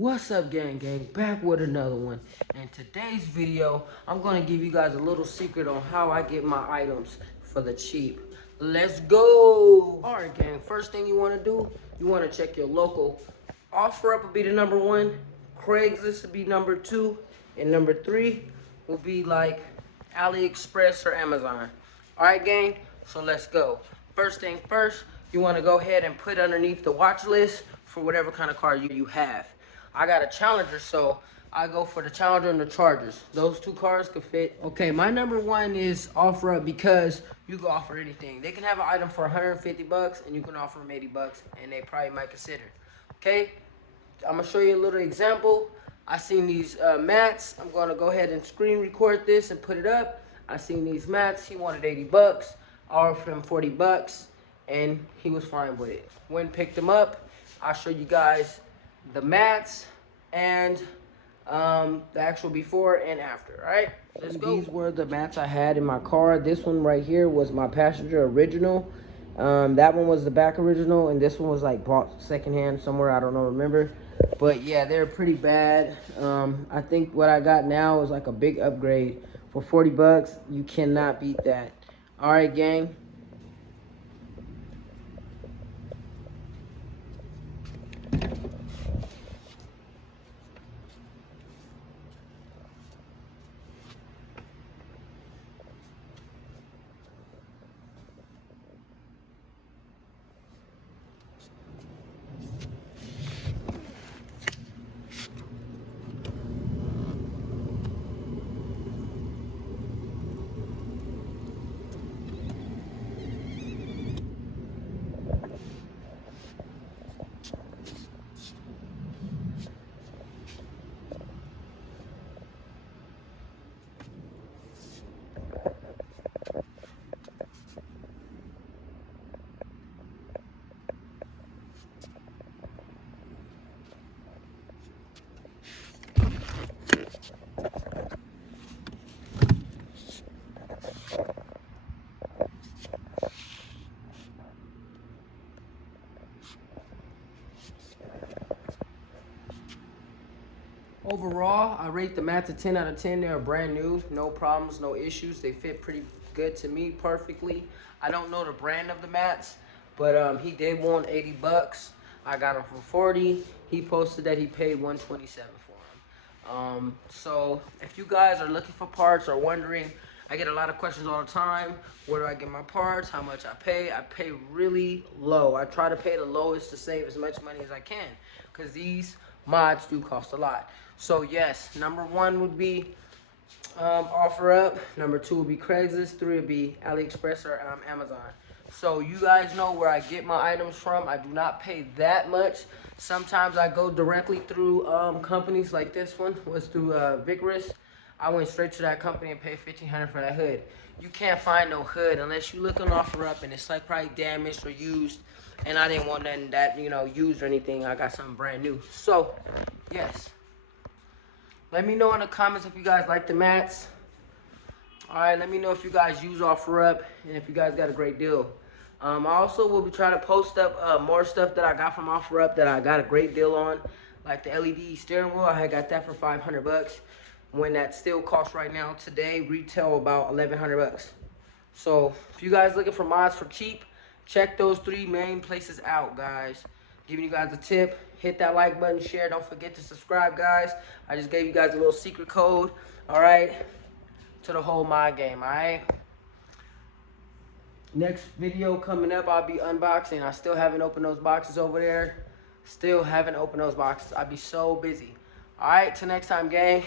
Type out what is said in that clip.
What's up, gang? Back with another one. In today's video, I'm gonna give you guys a little secret on how I get my items for the cheap. Let's go. All right, gang, first thing you wanna do, you wanna check your local. OfferUp will be the number one, Craigslist will be number two, and number three will be like AliExpress or Amazon. All right, gang, so let's go. First thing first, you wanna go ahead and put underneath the watch list for whatever kind of car you have. I got a Challenger, so I go for the Challenger and the Chargers. Those two cars could fit. Okay, my number one is OfferUp because you can offer anything. They can have an item for 150 bucks and you can offer them 80 bucks and they probably might consider. Okay, I'm gonna show you a little example. I seen these mats. I'm gonna go ahead and screen record this and put it up. I seen these mats. He wanted 80 bucks. I offered him 40 bucks and he was fine with it. When picked him up, I'll show you guys the mats and the actual before and after. All right, let's go. These were the mats I had in my car. This one right here was my passenger original. That one was the back original, and this one was like bought secondhand somewhere. I don't know, remember. But yeah, they're pretty bad. I think what I got now is like a big upgrade for 40 bucks. You cannot beat that. All right, gang. Overall, I rate the mats a 10 out of 10. They're brand new, no problems, no issues. They fit pretty good to me perfectly. I don't know the brand of the mats, but he did want 80 bucks. I got them for 40. He posted that he paid 127 for them. So if you guys are looking for parts or wondering, I get a lot of questions all the time. Where do I get my parts? How much I pay? I pay really low. I try to pay the lowest to save as much money as I can, because these mods do cost a lot. So yes, number one would be OfferUp. Number two would be Craigslist. Three would be AliExpress or Amazon. So you guys know where I get my items from. I do not pay that much. Sometimes I go directly through companies like this one was through Vigorous. I went straight to that company and paid $1,500 for that hood. You can't find no hood unless you look on OfferUp and it's like probably damaged or used. And I didn't want nothing that, used or anything. I got something brand new. So, yes. Let me know in the comments if you guys like the mats. Alright, let me know if you guys use OfferUp and if you guys got a great deal. I also will be trying to post up more stuff that I got from OfferUp that I got a great deal on. Like the LED steering wheel, I had got that for 500 bucks. When that still costs right now today, retail about 1,100 bucks. So, if you guys looking for mods for cheap, check those three main places out, guys. Giving you guys a tip. Hit that like button, share. Don't forget to subscribe, guys. I just gave you guys a little secret code, all right, to the whole mod game, all right? Next video coming up, I'll be unboxing. I still haven't opened those boxes over there. Still haven't opened those boxes. I'll be so busy. All right, till next time, gang.